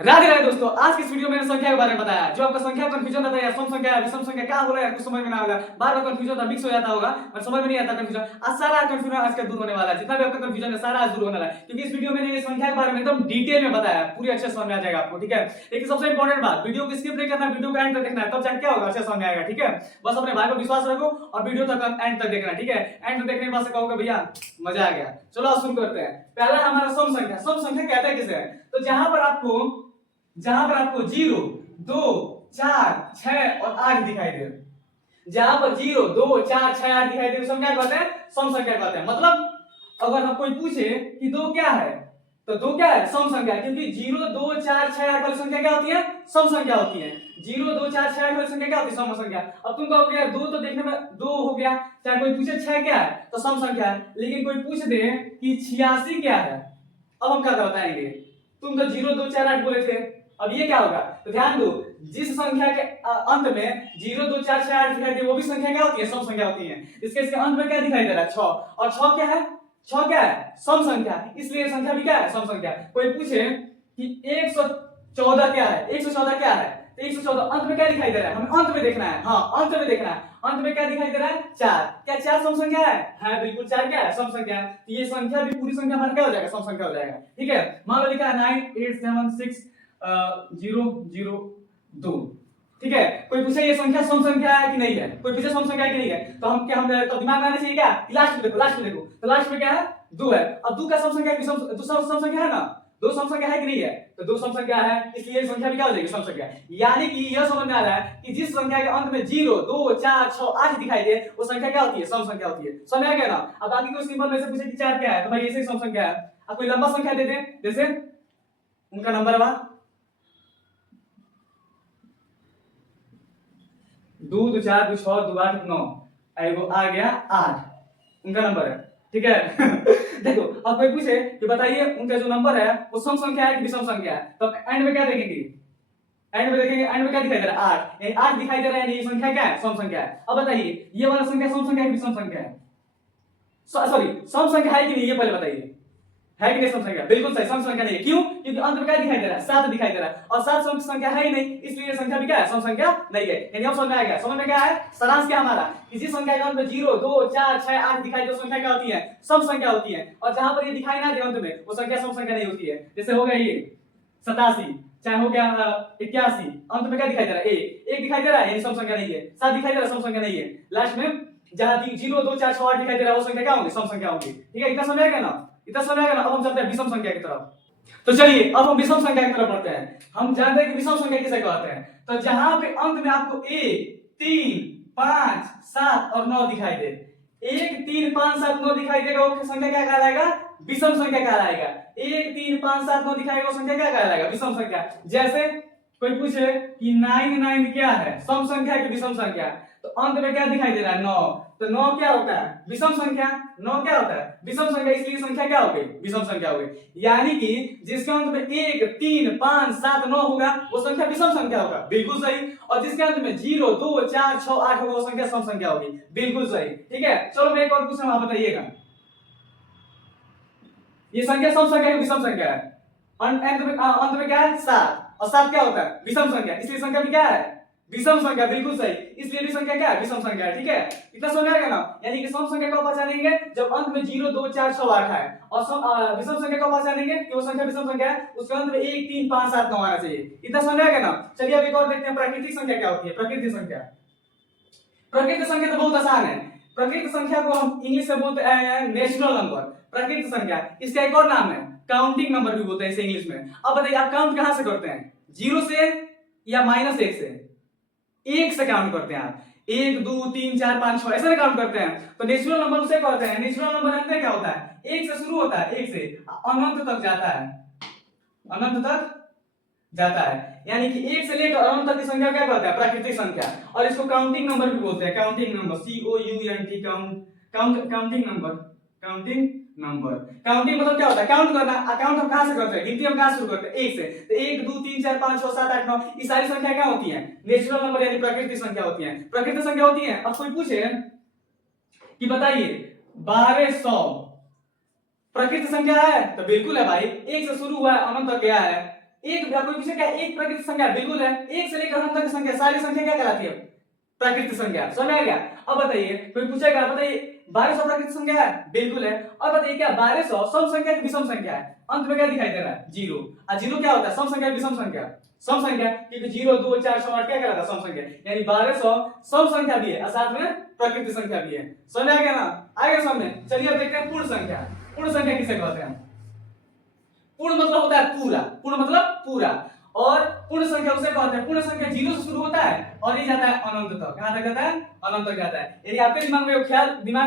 राधे राधे दोस्तों, आज की इस वीडियो में मैंने संख्या के बारे में बताया। जो आपका संख्या कंफ्यूजन रहता है, सम संख्या विषम संख्या क्या हो रहा है, कुछ समझ में ना आएगा, बार बार कंफ्यूजन होता, मिक्स हो जाता होगा और समझ में नहीं आता कंफ्यूजन। आज सारा कंफ्यूजन आज का दूर होने वाला है, जितना भी आपका कंफ्यूजन है सारा आज दूर होने वाला है, क्योंकि इस वीडियो में मैंने ये संख्या के बारे में एकदम डिटेल में बताया है, पूरी अच्छे समझ में आ जाएगा आपको। ठीक है, लेकिन सबसे इंपॉर्टेंट बात, वीडियो को स्किप नहीं करना, वीडियो को एंड तक देखना है, तब जाके क्या होगा, अच्छा समझ में आएगा। ठीक है, बस अपने भाई पर विश्वास रखो और वीडियो तक एंड तक देखना। ठीक है, एंड तक देखने के बाद से कहोगे भैया मजा आ गया। चलो शुरू करते हैं। पहला हमारा सम संख्या। सम संख्या कहते हैं किसे? तो जहां पर आपको 0, 2, 4, 6 और 8 दिखाई दे, जहां पर 0, 2, 4, 6, 8 दिखाई दे, सम क्या कहते हैं? सम संख्या कहते हैं। मतलब अगर हम कोई पूछे कि 2 क्या है, तो 2 क्या है? सम संख्या। क्योंकि 0, 2, 4, 6, 8 वाली संख्या क्या होती है? सम संख्या होती है। 0, 2, 4, 6, 8 वाली संख्या क्या होती है? सम संख्या। अब तुम कहोगे यार 2 तो देखने में 2 हो गया, चाहे कोई पूछे 6 क्या है तो सम संख्या है, लेकिन कोई पूछ दे कि 86 क्या है, अब हम क्या बताएंगे? तुम तो 0, 2, 4, 8 बोले थे, अब ये क्या होगा? तो ध्यान दो, जिस संख्या के अंत में 0, 2, 4, 6, 8 दिखाई दे वो भी संख्या क्या होती है? सम संख्या होती है। इसके अंत में क्या दिखाई दे रहा है? 6, और 6 क्या है? 6 क्या है? सम संख्या, इसलिए संख्या भी क्या है? सम संख्या। कोई पूछे कि 114 क्या है, 114 क्या है, तो 114 अंत में क्या दिखाई दे रहा है? हमें अंत में देखना है। हाँ, अंत में देखना है। अंत में क्या दिखाई दे रहा है? 4। क्या 4 सम संख्या है? हाँ बिल्कुल, 4 क्या है? सम संख्या है। तो ये संख्या भी पूरी संख्या हमारा क्या हो जाएगा? सम संख्या हो जाएगा। ठीक है, मान लो लिखा है 9876002। ठीक है, कोई पूछे ये संख्या सम संख्या है कि नहीं है, कोई पूछे सम संख्या है कि नहीं है, तो हम क्या, हम तो दिमाग में आना चाहिए क्या? लास्ट में देखो, लास्ट में देखो, तो लास्ट में क्या है? 2 है। अब 2 का सम संख्या विषम, तो सम संख्या है ना, 2 सम संख्या है कि नहीं है, तो 2 सम संख्या है, इसलिए संख्या भी क्या हो जाएगी? सम संख्या। यानी कि यह समझ में आ रहा है कि जिस संख्या के अंत में 0, 2, 4, 6, 8 दिखाई दे वो संख्या क्या होती है? सम संख्या होती है। समझ आ गया ना? अब बाकी कोई सिंपल में से पूछे कि 4 क्या है, तो भाई ऐसे ही सम संख्या है। अब कोई लंबा संख्या दे दे, जैसे उनका नंबर वा 2, 2, 4, 2, 6, 2, 8, 9, एगो आ गया 8, उनका नंबर है। ठीक है देखो, अब कोई पूछे कि बताइए उनका जो नंबर है वो सम संख्या है कि विषम संख्या है, तो एंड में क्या देखेंगे? एंड में देखेंगे, एंड में क्या दिखाई दे रहा है? 8, यानी 8 दिखाई दे रहा है, ये संख्या क्या है? सम संख्या है। अब बताइए ये वाला संख्या सम संख्या है कि विषम संख्या है? सॉरी, सम संख्या है कि नहीं ये पहले बताइए। है कि नहीं सम संख्या? बिल्कुल सही, सम संख्या नहीं है। क्यों? क्योंकि अंत में क्या दिखाई दे रहा है? 7 दिखाई दे रहा है, और 7 सम संख्या है ही नहीं, इसलिए ये संख्या भी क्या है? सम संख्या नहीं है। यानी अब समझ में आ गया। समझ में क्या है? सारांश क्या हमारा? किसी संख्या के अंत में 0, 2, 4, 6, 8 दिखाई दे वो संख्या क्या होती है? सम संख्या होती है। और जहां पर ये दिखाई ना दे अंत में वो संख्या सम संख्या नहीं होती है। जैसे हो गया ये 87, चाहे हो गया 81, अंत में क्या दिखाई दे रहा है? 1 दिखाई दे रहा है, यानी सम संख्या नहीं है। 7 दिखाई दे रहा है, सम संख्या नहीं है। लास्ट में जहां 0, 2, 4, 6, 8 दिखाई दे रहा है वो संख्या क्या होंगी? सम संख्या होंगी। ठीक है, इतना समझ आ गया ना? इतना समझ आ गया ना? अब हम चलते हैं विषम संख्या की तरफ। तो चलिए अब हम विषम संख्या की तरफ बढ़ते हैं। हम जानते हैं कि विषम संख्या किसे कहते हैं। तो जहां पे अंत में आपको 1, 3, 5, 7 और 9 दिखाई दे, 1, 3, 5, 7, 9 दिखाई देगा वो संख्या क्या कहलाएगा? विषम संख्या कहलाएगा। 1, 3, 5, 7, 9 दिखाएगा वो संख्या क्या कहलाएगा? विषम संख्या। जैसे कोई पूछे कि 9 क्या है? सम संख्या है कि विषम संख्या? तो अंत में क्या दिखाई दे रहा है? 9, तो 9 क्या होता है? विषम संख्या। 9 क्या होता है? विषम संख्या, इसलिए संख्या क्या हो गई? विषम संख्या हो गई। यानी कि जिसके अंत में 1, 3, 5, 7, 9 होगा वो संख्या विषम संख्या होगा। बिल्कुल सही। और जिसके अंत में 0, 2, 4, 6, 8 होगा वो संख्या सम संख्या होगी। बिल्कुल सही। ठीक है, चलो मैं एक और क्वेश्चन आप बताइएगा। ये संख्या सम संख्या है विषम संख्या है? अंत में क्या है? 7, और 7 क्या होता है? विषम संख्या, इसलिए संख्या भी क्या है? विषम संख्या। बिल्कुल सही, इसलिए भी संख्या क्या है? विषम संख्या है। ठीक है, इतना समझ आ गया ना? यानी कि सम संख्या को पहचानेंगे जब अंत में 0, 2, 4, 6, 8 है, और विषम संख्या को पहचानेंगे कि वो संख्या विषम संख्या है, उसके अंत में 1, 3, 5, 7, 9 आना चाहिए। इतना समझ आ गया ना? चलिए अब एक और देखते हैं, प्राकृतिक संख्या क्या होती है? प्राकृतिक संख्या। प्राकृतिक संख्या तो बहुत आसान है। प्राकृतिक संख्या को हम इंग्लिश में बोलते हैं नेचुरल नंबर। प्राकृतिक संख्या, इसका एक और नाम है काउंटिंग नंबर भी बोलते हैं इसे इंग्लिश में। अब बताइए आप काउंट कहां से करते हैं? 0 से या -1 से? 1 से काउंट करते हैं आप। 1, 2, 3, 4, 5, 6 ऐसे काउंट करते हैं। तो नेचुरल नंबर उसे कहते हैं। नेचुरल नंबर जानते हैं क्या होता है? 1 से शुरू होता है, 1 से अनंत तक जाता है, अनंत तक जाता है। यानी कि 1 से लेकर अनंत तक की संख्या क्या कहते हैं? प्राकृतिक संख्या। और इसको काउंटिंग नंबर भी बोलते हैं। Counting number, COUNT, counting number, counting number. Counting मतलब क्या होता है? काउंट करना। काउंट हम कहां से करते हैं? गिनती हम कहां से शुरू करते हैं? 1 से। तो 1, 2, 3, 4, 5, 6, 7, 8, 9 ये सारी संख्या क्या होती हैं? नेचुरल नंबर यानी प्राकृतिक संख्या होती हैं। प्राकृतिक संख्या होती है। अब कोई पूछे कि बताइए 1200 प्राकृतिक संख्या है, तो बिल्कुल है भाई। 1 से शुरू हुआ है, अनंत तक गया है, एक कोई पूछे क्या एक प्राकृतिक संख्या बिल्कुल है, एक से लेकर अनंत तक संख्या सारी संख्या क्या कहलाती है? प्राकृतिक संख्या। समझ में आ गया? अब बताइए कोई पूछेगा बताइए 1200 प्राकृतिक संख्या है? बिल्कुल है। और बताइए क्या 1200 सम संख्या की विषम संख्या है? अंत में क्या दिखाई दे रहा है? जीरो। और जीरो क्या होता है? सम संख्या विषम संख्या। सम संख्या क्योंकि 0 2 4 6 8 क्या कहलाता है? सम संख्या। यानी 1200 सम संख्या भी है और साथ में प्राकृतिक संख्या भी है। समझ आ गया ना? आ गया समझ में? चलिए अब देखते हैं पूर्ण संख्या। पूर्ण संख्या किसे कहते हैं? पूर्ण मतलब होता है पूरा, पूर्ण मतलब पूरा। और पूर्ण संख्या उसे कहते हैं, पूर्ण संख्या 0 से शुरू होता है और ये जाता है अनंत तक। कहां तक जाता है? अनंत तक जाता है। यदि आपके दिमाग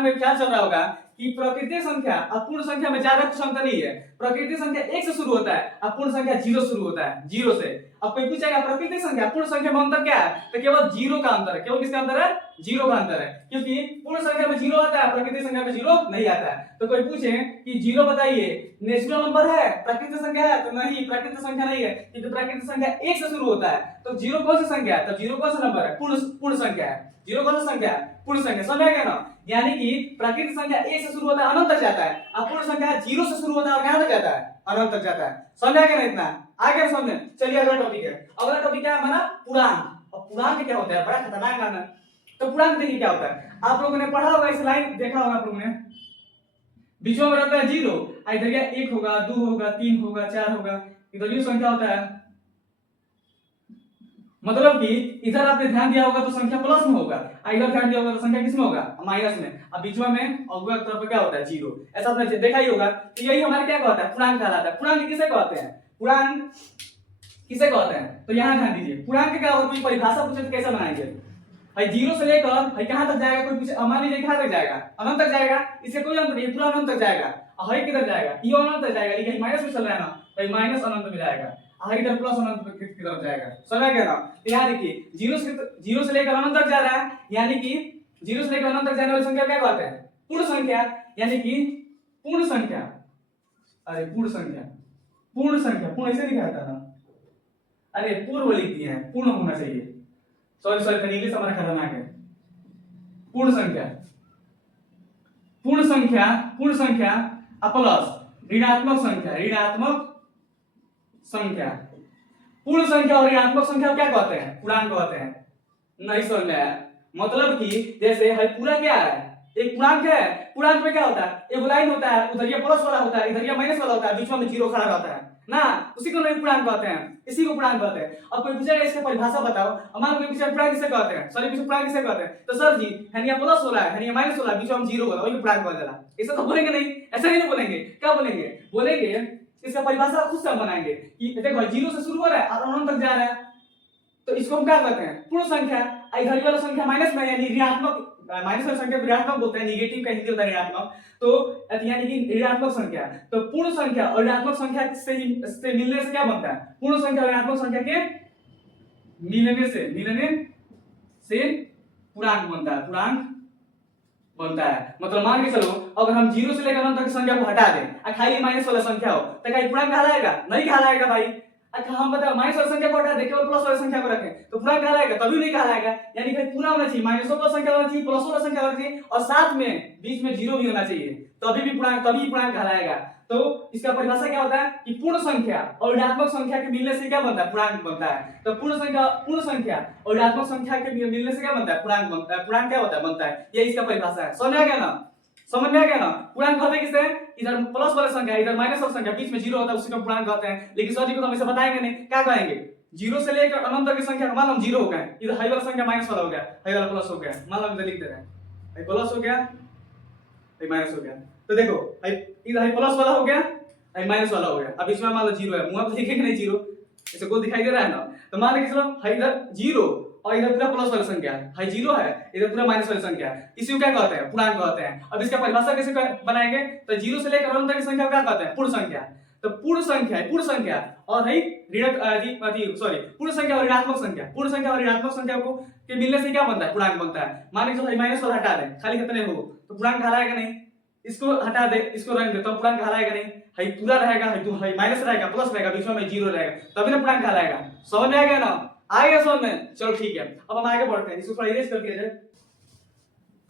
में ख्याल चल रहा होगा कि प्राकृतिक संख्या और पूर्ण संख्या में ज्यादा कुछ अंतर नहीं है। प्राकृतिक संख्या 1 से शुरू होता है और पूर्ण संख्या 0 से शुरू होता है, 0 से। अब कोई पूछेगा प्राकृतिक संख्या पूर्ण संख्या में अंतर क्या है? तो केवल 0 का अंतर है। केवल किसका अंतर है? 0 का अंतर है। क्योंकि पूर्ण संख्या में 0 आता है, प्राकृतिक संख्या में 0 नहीं आता है। तो कोई पूछे कि 0 बताइए नेचुरल नंबर है, प्राकृतिक संख्या है? तो नहीं, प्राकृतिक संख्या नहीं है, क्योंकि प्राकृतिक संख्या 1 से शुरू होता है। तो 0 कौन सी संख्या है? तो 0 कौन सा नंबर है? पूर्ण संख्या है। 0 कौन सा संख्या है? पूर्ण संख्या। समझ आ गया ना? यानी कि प्राकृतिक संख्या 1 से शुरू होता है, अनंत तक जाता है, और पूर्ण संख्या 0 से शुरू होता है और कहां तक जाता है? अनंत तक जाता है। समझ आ गया ना? इतना आ गया समझ में? चलिए अगला टॉपिक है। अगला टॉपिक क्या है हमारा? पूर्णांक। और पूर्णांक क्या होता है? बड़ा खतरनाक नाम है। तो पूर्णांक देखिए क्या होता है। आप लोगों ने पढ़ा होगा, इस लाइन देखा होगा आप लोगों ने, बीच में रहता है 0, इधर क्या 1 होगा, 2 होगा, 3 होगा, 4 होगा, इधर ये संख्या होता है। मतलब कि इधर आपने ध्यान दिया होगा तो संख्या प्लस में होगा, इधर ध्यान दिया होगा तो संख्या किस में होगा? माइनस में। अब बीच में और तरफ पे क्या होता है? 0। ऐसा आपने देखा ही होगा। तो यही हमारे क्या कहता है? पूर्णांक कहलाता है। पूर्णांक किसे कहते हैं? पूर्णांक किसे कहते हैं? तो यहां ध्यान दीजिए, पूर्णांक का और कोई परिभाषा पूछे तो कैसे बनाएंगे? भाई 0 से लेकर भाई कहां तक जाएगा? कोई पूछे, मान लीजिए कहां तक जाएगा? अनंत तक जाएगा। इससे कोई अंतर नहीं, पूरा अनंत तक जाएगा। और किधर जाएगा? ये अनंत तक जाएगा, लेकिन माइनस में चल रहा है ना, भाई माइनस अनंत में जाएगा, इधर प्लस अनंत की तरफ जाएगा। समझ गया ना? तो यहाँ देखिए 0 से लेकर अनंत तक जा रहा है, यानी कि 0 से लेकर अनंत तक जाने वाली संख्या क्या कहते हैं? पूर्ण संख्या। यानी कि पूर्ण संख्या, अरे पूर्ण संख्या, पूर्ण संख्या, पूर्ण ऐसे लिखा था ना, अरे पूर्व लिख दिए हैं, पूर्ण होना चाहिए। सॉरी इंग्लिश हमारा खतरनाक है। पूर्ण संख्या, पूर्ण संख्या, पूर्ण संख्या प्लस ऋणात्मक संख्या, ऋणात्मक संख्या। पूर्ण संख्या और ऋणात्मक संख्या क्या कहते हैं? पूर्णांक कहते हैं। नहीं समझ में आया? मतलब कि जैसे है पूरा क्या है? एक पूर्णांक है। पूर्णांक में क्या होता है? एक लाइन होता है, उधर ये प्लस वाला होता है, इधर ये माइनस वाला होता है, बीच में 0 खड़ा रहता है ना, उसी को नहीं पूर्णांक कहते हैं, इसी को पूर्णांक कहते हैं। अब कोई पूछेगा इसकी परिभाषा बताओ, हमारे कोई पूछेगा पूर्णांक किसे कहते हैं? सॉरी पूछे पूर्णांक किसे कहते हैं? तो सर जी यानी ये प्लस हो रहा है, यानी ये माइनस हो रहा है, बीच में 0 हो रहा है, वही पूर्णांक कहा जाता है। ऐसा तो बोलेंगे नहीं, ऐसा नहीं बोलेंगे। क्या बोलेंगे? बोलेंगे इसका परिभाषा खुद से हम बनाएंगे कि देखो 0 से शुरू हो रहा है और अनंत तक जा रहा है, तो इसको हम क्या कहते हैं? पूर्ण संख्या। इधर वाला संख्या माइनस में, यानी ऋणात्मक, माइनस वाली संख्या को ऋणात्मक बोलते हैं, नेगेटिव का हिंदी होता है ऋणात्मक। तो यानी कि ऋणात्मक संख्या। तो पूर्ण संख्या और ऋणात्मक संख्या से मिलने से क्या बनता है? पूर्ण संख्या और ऋणात्मक संख्या के मिलने से पूर्णांक बनता है, पूर्णांक बनता है। मतलब मान के चलो अगर हम 0 से लेकर अनंत तक संख्या को हटा दें और खाली माइनस वाला संख्या हो तो क्या पूर्णांक कहलाएगा? नहीं कहलाएगा भाई। अच्छा हम बताओ माइनस वाली संख्या को हटा दें, केवल प्लस वाली संख्या को रखें तो पूर्णांक कहलाएगा? तभी नहीं कहलाएगा। यानी कि पूरा होना चाहिए, माइनस वाला संख्या होना चाहिए, प्लस वाला संख्या होना चाहिए, और साथ में बीच में 0 भी होना चाहिए, तभी भी पूर्णांक, तभी पूर्णांक कहलाएगा। तो इसका परिभाषा क्या होता है कि पूर्ण संख्या और ऋणात्मक संख्या के मिलने से क्या बनता है? पूर्णांक बनता है। तो पूर्ण संख्या और ऋणात्मक संख्या के मिलने से क्या बनता है? पूर्णांक बनता है। पूर्णांक क्या होता है? बनता है। ये इसका परिभाषा है। समझ आ गया ना? समझ में आ गया ना? पूर्णांक कहते हैं किसे? इधर प्लस वाला संख्या, इधर माइनस वाला संख्या, बीच में 0 होता है, उसी को पूर्णांक कहते हैं। लेकिन सर जी को तो हम इसे बताएंगे नहीं, क्या कहेंगे? 0 से लेकर अनंत तक की संख्या मान लो 0 हो गए, इधर हाई वाला संख्या माइनस वाला हो गया, हाई वाला प्लस हो गया, मान लो इधर लिख दे रहे हैं, हाई प्लस हो गया, हाई माइनस हो गया। तो देखो हाई, इधर हाई प्लस वाला हो गया, हाई माइनस वाला हो गया। अब इसमें मान लो 0 है, मुंह पे लिखेंगे नहीं 0, इसे गोल दिखाई दे रहा है ना, तो मान के चलो हाई इधर 0 और इधर पूरा प्लस वाली संख्या है, हाई 0 है, इधर पूरा माइनस वाली संख्या है, इसी को क्या कहते हैं? पूर्णांक कहते हैं। अब इसका परिभाषा कैसे बनाएंगे? तो 0 से लेकर अनंत तक की संख्या को क्या कहते हैं? पूर्ण संख्या। तो पूर्ण संख्या और है पूर्ण संख्या और ऋणात्मक संख्या, पूर्ण संख्या और ऋणात्मक संख्या को के मिलने से क्या बनता है? पूर्णांक बनता है। मान के चलो माइनस वाला हटा दें, खाली कितने हो तो पूर्णांक कहलाएगा नहीं, इसको हटा दे, इसको रख दे तो पूर्णांक कहलाएगा नहीं, हाई पूरा रहेगा, हाई माइनस रहेगा, प्लस रहेगा, बीच में 0 रहेगा, तभी ना पूर्णांक कहलाएगा। समझ में आ गया ना? आ गया समझ में? चलो ठीक है, अब हम आगे बढ़ते हैं, इसको थोड़ा इरेज कर दिया जाए,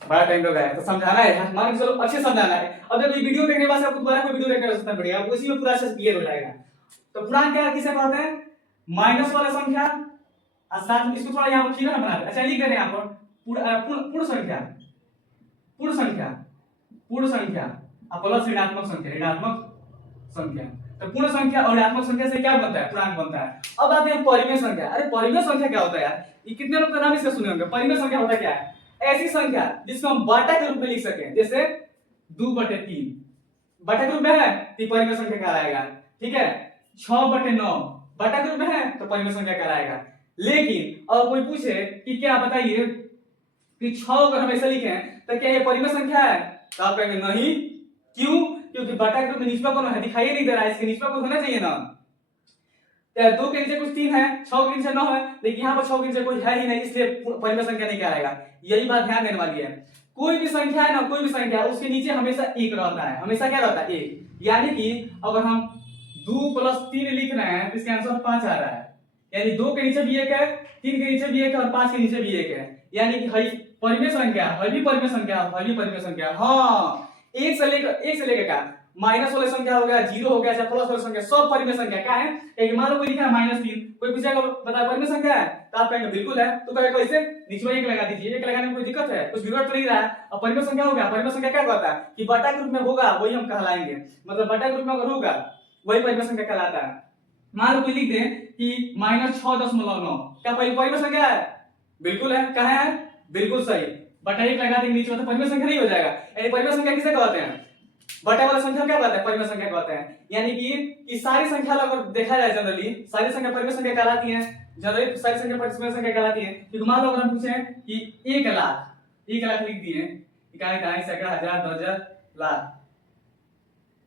बड़ा टाइम लगा है तो समझाना है, मान के चलो अच्छे समझाना है। अब जब ये वीडियो देखने के बाद आपको दोबारा कोई वीडियो देखना पड़ेगा, आपको इसी में पूरा अच्छे से क्लियर हो जाएगा। तो पूर्णांक क्या किसे कहते हैं? माइनस वाला संख्या और साथ में इसको थोड़ा यहाँ पर फिगर बना दे। अच्छा लिख दे रहे हैं यहाँ पर पूर्ण संख्या, पूर्ण संख्या, पूर्ण संख्या और प्लस ऋणात्मक संख्या, ऋणात्मक संख्या। तो पूर्ण संख्या और ऋणात्मक संख्या से क्या बनता है? पूर्णांक बनता है। अब आते हैं परिमेय संख्या। अरे परिमेय संख्या क्या होता है यार? ये कितने लोग का नाम इसका सुने होंगे। परिमेय संख्या होता क्या है? ऐसी संख्या जिसको हम बाटा के रूप में लिख सकें, जैसे 2/3 बाटा के रूप में है तो परिमेय संख्या कहलाएगा। ठीक है, 6/9 बाटा के रूप में है तो परिमेय संख्या कहलाएगा। लेकिन अगर कोई पूछे कि क्या बताइए कि 6 अगर हम ऐसे लिखें तो क्या ये परिमेय संख्या है? तो आप कहेंगे नहीं। क्यों? क्योंकि बाटा के रूप में निचला कोण है, दिखाई नहीं दे रहा है, इसके निचला कोण होना चाहिए ना। 2 के नीचे कुछ 3 है, 6 के नीचे 9 है, लेकिन यहाँ पर 6 के नीचे कोई है ही नहीं, इसलिए परिमेय संख्या नहीं कहलाएगा। यही बात ध्यान देने वाली है। कोई भी संख्या है ना, कोई भी संख्या, उसके नीचे हमेशा 1 रहता है, हमेशा क्या रहता है? 1। यानी कि अगर हम 2 + 3 लिख रहे हैं तो इसका आंसर 5 आ रहा है। यानी 2 के नीचे भी 1 है, 3 के नीचे भी 1 है और 5 के नीचे भी 1 है। यानी कि हई परिमेय संख्या, हई परिमेय संख्या, हई परिमेय संख्या। हाँ, 1 से लेकर का माइनस वाले संख्या हो गया, 0 हो गया, चाहे प्लस वाले संख्या, सब परिमेय संख्या क्या है? एक मान लो कोई लिखा है -3, कोई पूछेगा बता परिमेय संख्या है, तो आप कहेंगे बिल्कुल है। तो कहेगा इसे नीचे 1 लगा दीजिए। 1 लगाने में कोई दिक्कत है? कुछ बिगड़ तो नहीं रहा है। अब परिमेय संख्या हो गया। परिमेय संख्या क्या कहता है कि बटा के रूप में होगा वही हम कहलाएंगे, मतलब बटा के रूप में अगर होगा वही परिमेय संख्या कहलाता है। मान लो कोई लिख दे कि -6.9, क्या परिमेय संख्या है? बिल्कुल है। कहां है? बिल्कुल सही। बटा 1 लगा देंगे नीचे, मतलब परिमेय संख्या नहीं हो जाएगा। यानी परिमेय संख्या किसे कहते हैं? बटा वाला संख्या क्या कहते हैं? परिमेय संख्या कहते हैं। यानी कि सारी संख्या अगर देखा जाए जनरली सारी संख्या परिमेय संख्या कहलाती है। जनरली सारी संख्या परिमेय संख्या कहलाती है। कि मान लो अगर हम पूछे कि 1 लाख, 1 लाख लिख दिए, इकाई दहाई सैकड़ा हजार दस हजार लाख,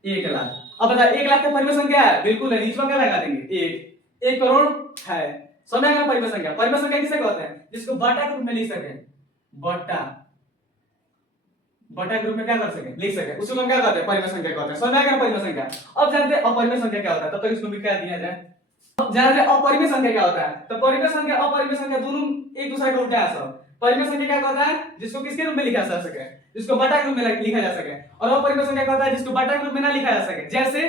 1 लाख। अब बता 1 लाख का परिमेय संख्या है? बिल्कुल है। नीचे क्या लगा देंगे? 1। 1 करोड़ है। समझ आया परिमेय संख्या? परिमेय संख्या किसे कहते हैं? जिसको बटा के रूप में लिख सके, बटा के रूप में क्या कर सके? लिख सके, उसको हम क्या कहते हैं? परिमेय संख्या कहते हैं। समझ आया परिमेय संख्या? अब जानते हैं अपरिमेय संख्या क्या होता है, तब तक इसको भी कह दिया जाए। अब जानते हैं अपरिमेय संख्या क्या होता है। तो परिमेय संख्या अपरिमेय संख्या दोनों एक दूसरे का उल्टा है। सब परिमेय संख्या क्या कहता है? जिसको किसके रूप में लिखा जा सके? जिसको बटा के रूप में लिखा जा सके। और अपरिमेय संख्या कहता है जिसको बटा के रूप में ना लिखा जा सके। जैसे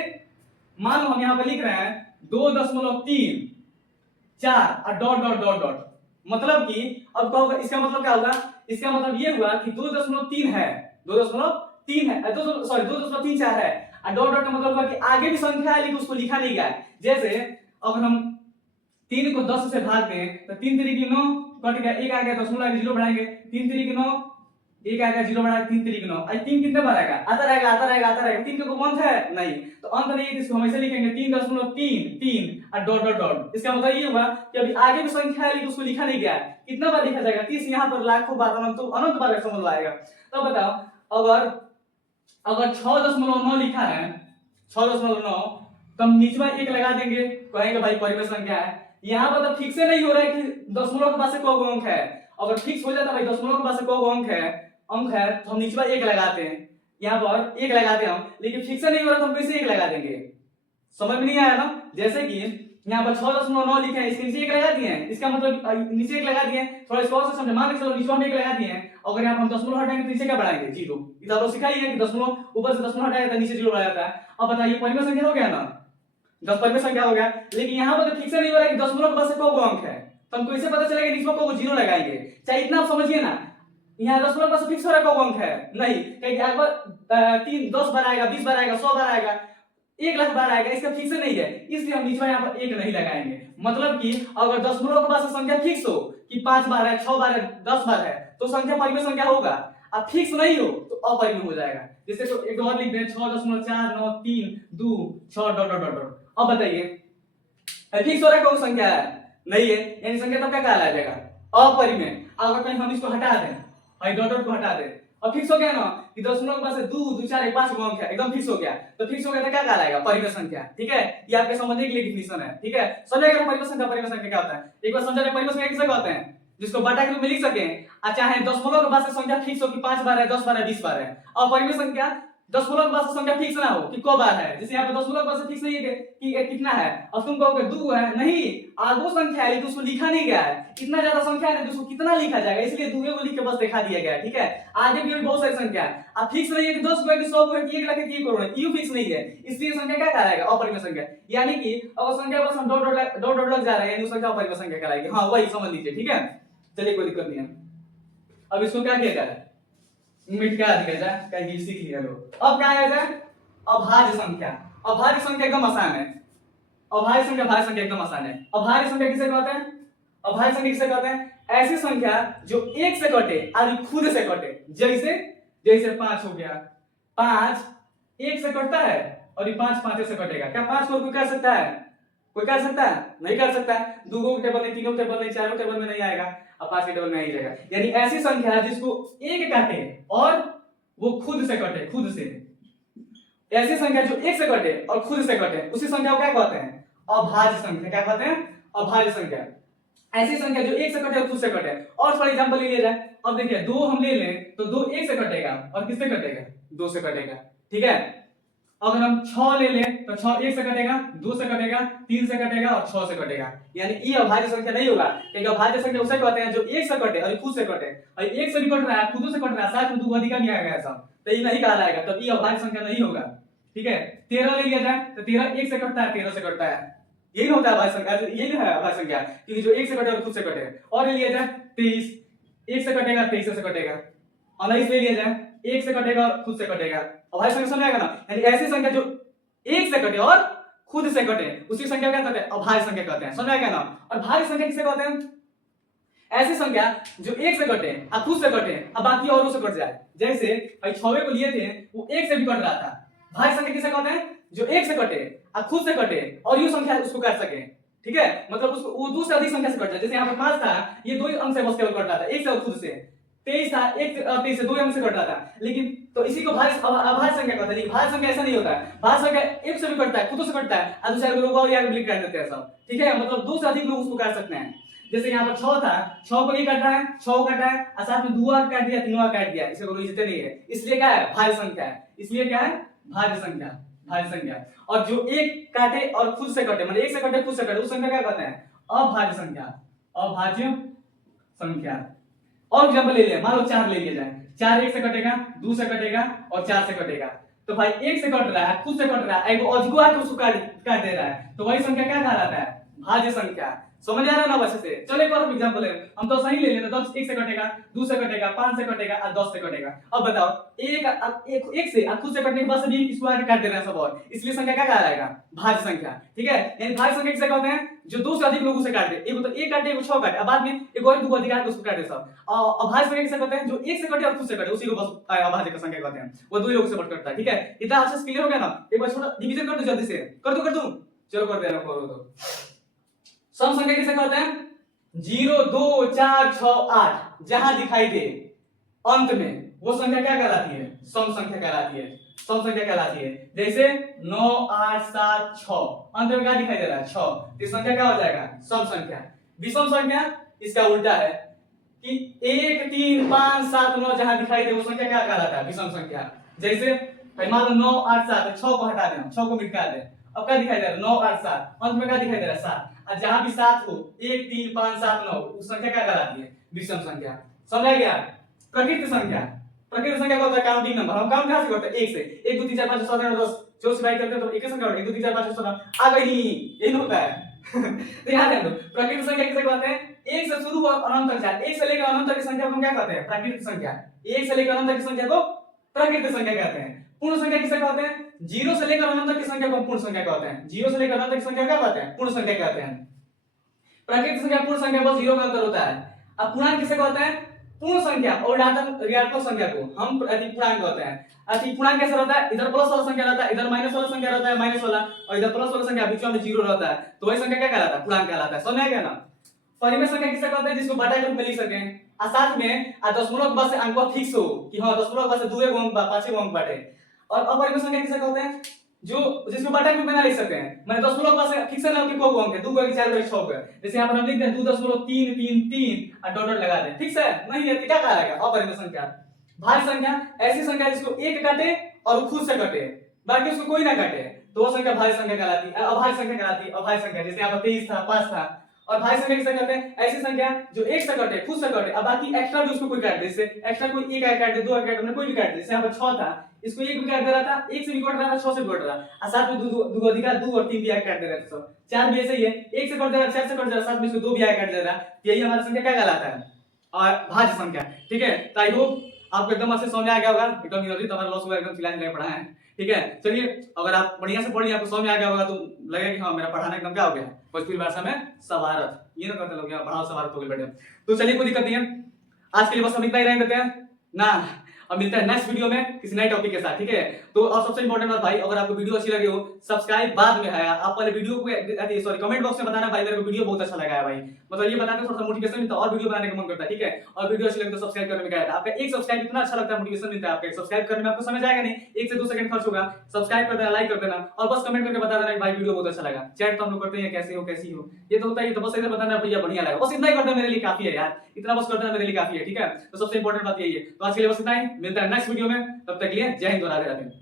मान लो हम यहाँ पर लिख रहे हैं 2.3 4 और डॉट डॉट डॉट डॉट, मतलब कि अब क्या होगा? इसका मतलब क्या होगा? इसका मतलब ये हुआ कि 2.3 है, 2.3 है, 2.34 है, और डॉट डॉट का मतलब हुआ कि आगे भी संख्या है लेकिन उसको लिखा नहीं गया है। जैसे अगर हम 3 को 10 से भाग दें तो 3 3 9 कट गया, 1 आ गया, दशमलव आगे 0 बढ़ाएंगे, 3 3 9, 1 आ गया, 0 बढ़ाएंगे, 3 3 9, आज 3 कितने बार आएगा? आता रहेगा, आता रहेगा, आता रहेगा। 3 का कोई अंत है नहीं, तो अंत नहीं है, इसको हम ऐसे लिखेंगे 3.3 और डॉट डॉट डॉट। इसका मतलब ये हुआ कि अभी आगे भी संख्या है लेकिन उसको लिखा नहीं गया है। कितना बार लिखा जाएगा? 30 यहाँ पर लाखों बार, अनंत बार समझ आएगा। तो बताओ अगर 6.9 लिखा है, 6.9, तो हम नीचे 1 लगा देंगे, कहेंगे भाई परिमेय संख्या है। यहाँ पर तो फिक्स नहीं हो रहा है कि दशमलव के बाद से कौन अंक है। अगर फिक्स हो जाता भाई दशमलव के बाद से कौन अंक है तो हम नीचे 1 लगाते हैं, यहाँ पर 1 लगाते हैं हम, लेकिन फिक्स नहीं हो रहा तो हम कैसे 1 लगा देंगे? समझ में नहीं आया ना? जैसे कि यहाँ पर 6.9 लिखे हैं, इसके नीचे 1 लगा दिए हैं, इसका मतलब नीचे 1 लगा दिए, थोड़ा इसको और से समझे। मान लो चलो नीचे हम 1 लगा दिए हैं, अगर यहाँ पर हम दशमलव हटाएंगे तो नीचे क्या बढ़ाएंगे? 0। इधर तो सिखाई है कि दशमलव ऊपर से दशमलव हटाएगा तो नीचे 0 बढ़ जाता है। अब बताइए परिमेय संख्या हो गया ना, 10 परिमेय संख्या हो गया। लेकिन यहाँ पर तो फिक्स नहीं हो रहा है कि दशमलव के बाद से कौन अंक है, तो हम कैसे पता चलेगा? नीचे को 0 लगाएंगे। चाहे इतना आप समझिए ना, यहाँ दशमलव के बाद से फिक्स हो रहा है कौन अंक है? नहीं, कहीं एक बार 3 10 बार आएगा, 20 बार आएगा, 100 बार आएगा, 1 लाख बार आएगा, इसका फिक्स नहीं है, इसलिए हम नीचे यहाँ पर 1 नहीं लगाएंगे। मतलब कि अगर दशमलव के बाद से संख्या फिक्स हो कि 5 बार है, 6 बार है, 10 बार है, तो संख्या परिमेय संख्या होगा। अब फिक्स नहीं हो तो अपरिमेय हो जाएगा। जैसे तो एक और लिख दें 6.49326 डॉट डॉट डॉट। अब बताइए फिक्स हो रहा है कौन संख्या है? नहीं है, यानी संख्या तो क्या कहलाया जाएगा? अपरिमेय। अगर कहीं हम इसको हटा दें, भाई डॉट डॉट को हटा दें, अब फिक्स हो गया ना कि दशमलव के बाद से 2 2 4 1 5 अंक है, एकदम फिक्स हो गया। तो फिक्स हो गया तो क्या कहलाएगा? परिमेय संख्या। ठीक है, ये आपके समझने के लिए डिफिनेशन है। ठीक है, समझिएगा परिमेय संख्या क्या होता है। एक बार समझ रहे परिमेय संख्या किसे कहते हैं? जिसको बटा के रूप में लिख सकें, चाहे दशमलव के बाद से संख्या फिक्स हो कि 5 बार है, 10 बार है, 20 बार है। और परिमेय संख्या दशमलव के बाद से संख्या फिक्स ना हो कि कब बार है, जैसे यहाँ पे दशमलव के बाद से फिक्स नहीं है कि कितना है, और तुम कहोगे 2 है, नहीं आगो संख्या है, उसको लिखा नहीं गया है, इतना ज्यादा संख्या है उसको कितना लिखा जाएगा, इसलिए 2 को लिख के बस दिखा दिया गया है। ठीक है, आगे भी बहुत सारी संख्या है, अब फिक्स नहीं है कि 10 को 100 को 1 लाख 1 करोड़ है, ये फिक्स नहीं है, इसलिए संख्या क्या कहलाएगा, अपरिमेय संख्या। यानी कि अगर संख्या बस हम डॉट लग जा रहे हैं यानी संख्या अपरिमेय संख्या कहलाएगी। हाँ वही समझ लीजिए। ठीक है, चलिए कोई दिक्कत नहीं है। अब इसको क्या किया जाए, मिट क्या दिया जाए, कहीं सीख लिया लोग। अब क्या आया जाए, अभाज्य संख्या। अभाज्य संख्या एकदम आसान है, अभाज्य संख्या भाज्य संख्या एकदम आसान है। अभाज्य संख्या किसे कहते हैं, अभाज्य संख्या किसे कहते हैं, ऐसी संख्या जो 1 से कटे और खुद से कटे, जैसे जैसे 5 हो गया, 5 1 से कटता है और ये 5 5 से कटेगा। क्या 5 को कोई कर सकता है, कोई कर सकता है, नहीं कर सकता है। 2 को टेबल में, 3 को टेबल में, 4 को टेबल में नहीं आएगा, अब 5 के टेबल में नहीं जाएगा। यानी ऐसी संख्या जिसको 1 काटे और वो खुद से कटे, खुद से, ऐसी संख्या जो 1 से कटे और खुद से कटे, उसी संख्या को क्या कहते हैं, अभाज्य संख्या। क्या कहते हैं, अभाज्य संख्या। ऐसी संख्या जो 1 से कटे और खुद से कटे। और फॉर एग्जांपल ले लिया जाए, अब देखिए 2 हम ले लें तो 2 1 से कटेगा और किससे कटेगा, 2 से कटेगा। ठीक है, अगर हम 6 ले लें तो 6 1 से कटेगा, 2 से कटेगा, 3 से कटेगा और 6 से कटेगा। यानी ये अभाज्य संख्या नहीं होगा, क्योंकि अभाज्य संख्या उसे कहते हैं जो 1 से कटे और खुद से कटे, और 1 से भी कट रहा है, खुद से कट रहा है, साथ में 2 अधिक नहीं आएगा ऐसा, तो ये नहीं कहा जाएगा, तो ये अभाज्य संख्या नहीं होगा। ठीक है, 13 ले लिया जाए तो 13 1 से कटता है, 13 से कटता है, यही होता है अभाज्य संख्या, यही है अभाज्य संख्या, क्योंकि जो 1 से कटे और खुद से कटे। और ले लिया जाए 23, 1 से कटेगा, 23 से कटेगा। और 19 ले लिया जाए, 1 से कटेगा और खुद से कटेगा। अभाज्य संख्या समझ आएगा ना, यानी ऐसी संख्या जो 1 से कटे और खुद से कटे, उसी संख्या क्या कहते हैं, अभाज्य संख्या कहते हैं। समझ आएगा ना। और भाज्य संख्या किसे कहते हैं, ऐसी संख्या जो 1 से कटे और खुद से कटे और बाकी औरों से कट जाए। जैसे भाई 6 को लिए थे, वो 1 से भी कट रहा था। भाज्य संख्या किसे कहते हैं, जो 1 से कटे और खुद से कटे और ये संख्या उसको काट सके। ठीक है, मतलब उसको वो 2 से अधिक संख्या से कट जाए। जैसे यहाँ पे 5 था, ये 2 अंक से बस केवल कट रहा था, 1 से और खुद से। 23 था, 23 से 2 अंक से कट रहा था, लेकिन तो इसी को अभाज्य संख्या कहते हैं। लेकिन भाज्य संख्या ऐसा नहीं होता है, भाज्य संख्या 1 से भी कटता है, खुद से कटता है, और दूसरे लोग और यहाँ क्लिक कर देते हैं सब। ठीक है, मतलब 2 से अधिक लोग उसको काट सकते हैं। जैसे यहाँ पर 6 था, 6 को नहीं काट रहा है, 6 को काटा है और साथ में 2 अंक काट दिया, 3 अंक काट दिया, इसे कोई इज्जत नहीं है, इसलिए क्या है, भाज्य संख्या है। इसलिए क्या है, भाज्य संख्या, भाज्य संख्या। और जो 1 काटे और खुद से कटे, मतलब 1 से कटे खुद से कटे, उस संख्या क्या कहते हैं, अभाज्य संख्या, अभाज्य संख्या। और एग्जांपल ले लिया, मान लो 4 ले लिया जाए, 4 1 से कटेगा, 2 से कटेगा और 4 से कटेगा। तो भाई 1 से कट रहा है, खुद से कट रहा है, एक अजगु आके उसको काट दे रहा है, तो वही संख्या क्या कहलाता है, भाज्य संख्या। समझ आ रहा है ना वैसे से। चलो एक और एग्जांपल है, हम तो सही ले लेते, 10 1 से कटेगा, 2 से कटेगा, 5 से कटेगा और 10 से कटेगा। अब बताओ, एक से खुद से कटने के बाद भी इसको आगे काट देना है सब, और इसलिए संख्या क्या कहलाएगा, भाज्य संख्या। ठीक है, यानी भाज्य संख्या किसे कहते हैं, जो 2 से अधिक लोगों से काट दे, एक तो 1 काटे, एक 6 काटे, अब बाद में एक और 2 अधिक उसको काटे सब। और अभाज्य संख्या किसे कहते हैं, जो 1 से कटे और खुद से कटे, उसी को बस अभाज्य का संख्या कहते हैं, वो 2 लोगों से कटता है। ठीक है, इतना अच्छे से क्लियर हो गया ना। एक बार छोटा डिवीजन कर दो जल्दी से, कर दूं, चलो कर दे रहा हूं, करो तो। सम संख्या किसे कहते हैं, 0 2 4 6 8 जहां दिखाई दे अंत में, वो संख्या क्या कहलाती है, सम संख्या कहलाती है, सम संख्या कहलाती है। जैसे 9 8 7 6 अंत में क्या दिखाई दे रहा है, 6, तो संख्या क्या हो जाएगा, सम संख्या। विषम संख्या इसका उल्टा है कि 1 3 5 7 9 जहां दिखाई दे वो संख्या क्या कहलाता है, विषम संख्या। जैसे मान लो 9 8 7, 6 को हटा दें, 6 को मिटा दें, अब क्या दिखाई दे रहा है, 9 8 7, अंत में क्या दिखाई दे रहा है, 7। और जहां भी 7 हो, 1 3 5 7 9, उस संख्या क्या कहलाती है, विषम संख्या। समझ गया। प्रकृत संख्या, प्रकृत संख्या का होता है काउंटिंग नंबर। हम काउंट कहां से करते हैं, 1 से, 1 2 3 4 5 6 7 8 9 10, जो से बाई करते हैं तो एक ही संख्या होती है, 1 2 3 4 5 6 7 8 आ गई, यही होता है। तो याद रखो, प्रकृत संख्या किसे कहते हैं, 1 से शुरू और अनंत तक जाए, 1 से लेकर अनंत तक की संख्या को हम क्या कहते हैं, प्राकृत संख्या। 1 से लेकर अनंत तक की संख्या को प्राकृत संख्या कहते हैं। पूर्ण संख्या किसे कहते हैं, 0 से लेकर अनंत तक की संख्या को पूर्ण संख्या कहते हैं। 0 से लेकर अनंत तक की संख्या क्या कहते हैं, पूर्ण संख्या कहते हैं। प्राकृत संख्या पूर्ण संख्या बस 0 का अंतर होता है। अब पूर्णांक किसे कहते हैं, पूर्ण संख्या और ऋणात्मक संख्या को हम पूर्णांक कहते हैं। पूर्णांक कैसे रहता है, इधर प्लस वाला संख्या रहता है, इधर माइनस वाला संख्या रहता है, माइनस वाला, और इधर प्लस वाला संख्या बीच में 0 रहता है, तो वही संख्या क्या कहलाता है, पूर्णांक कहलाता है। समझ आ गया ना। परिमेय संख्या किसे कहते हैं, जिसको बटा के रूप में लिख सकें, और साथ में दशमलव के बाद से अंक फिक्स हो कि हां दशमलव के बाद से 2 अंक 5 अंक बाटे। और अपरिमेय संख्या किसे कहते हैं, जो जिसको बटा के रूप में ना लिख सकते हैं, माने दशमलव के बाद से फिक्स ना हो कि को अंक है, 2 को 4 को 6 को। जैसे यहां पर हम लिख दें 2.333 और डॉट लगा दें, ठीक है, नहीं है तो क्या कहलाएगा, अपरिमेय संख्या। भाज्य संख्या ऐसी संख्या जिसको 1 काटे और वो खुद से कटे, बाकी उसको कोई ना काटे, तो वो संख्या भाज्य संख्या कहलाती है। अभाज्य संख्या कहलाती है अभाज्य संख्या। जैसे यहाँ पर 23 था, 5 था। और भाज्य संख्या किसे कहते हैं? ऐसी संख्या जो एक से कटे, खुद से कटे, अब बाकी एक्स्ट्रा भी उसको कोई काट दे। जैसे एक्स्ट्रा कोई एक काट दे, दो काट दे, कोई भी काट दे। जैसे यहाँ पर 6 था, इसको एक भी काट दे रहा था, एक से भी कट रहा था, 6 से भी कट रहा था, और साथ में दो अधिकार 2 और 3 भी काट दे रहा था। सब 4 भी ऐसे ही है, एक से कट दे रहा, 4 से कट दे रहा, साथ में इसको 2 भी काट दे रहा। यही हमारा संख्या क्या कहलाता है? और भाज्य संख्या। ठीक है, तो आई होप आपको एकदम अच्छे समझ में आ गया होगा। एकदम इजी, तुम्हारा लॉस हुआ एकदम चिल्लाने लगे पढ़ा है। ठीक है, चलिए अगर आप बढ़िया से पढ़िए, आपको समझ में आ गया होगा तो लगेगा कि हाँ मेरा पढ़ाना एकदम क्या हो गया, भोजपुरी भाषा में सवारत। ये ना कहते लोग यहाँ पढ़ाओ सवारत हो गए बेटे। तो चलिए कोई दिक्कत नहीं है, आज के लिए बस हम इतना ही रहने देते हैं ना। अब मिलते हैं नेक्स्ट वीडियो में किसी नए टॉपिक के साथ। ठीक है, तो और सबसे इंपॉर्टेंट बात भाई, अगर आपको वीडियो अच्छी लगी हो, सब्सक्राइब बाद में है, आप पहले वीडियो को सॉरी कमेंट बॉक्स में बताना भाई मेरे को वीडियो बहुत अच्छा लगा है भाई, मतलब ये बताते थोड़ा सा मोटिवेशन मिलता है और वीडियो बनाने का मन करता है। ठीक है, और वीडियो अच्छी लगे तो सब्सक्राइब करने में क्या है, आपका एक सब्सक्राइब इतना अच्छा लगता है, मोटिवेशन मिलता है। आपका सब्सक्राइब करने में आपको समय जाएगा नहीं, 1 से 2 सेकंड खर्च होगा। सब्सक्राइब कर देना, लाइक कर देना, और बस कमेंट करके बता देना कि भाई वीडियो बहुत अच्छा लगा। चैट तो हम लोग करते हैं कैसे हो कैसी हो, ये तो होता है, ये तो बस इधर बताना भैया बढ़िया लगा, बस इतना ही कर देना मेरे लिए काफी है यार, इतना बस कर देना मेरे लिए काफी है। ठीक है, तो सबसे इंपॉर्टेंट बात यही है। तो आज के लिए बस इतना ही, मिलता है नेक्स्ट वीडियो में, तब तक के लिए जय हिंद और राधे राधे।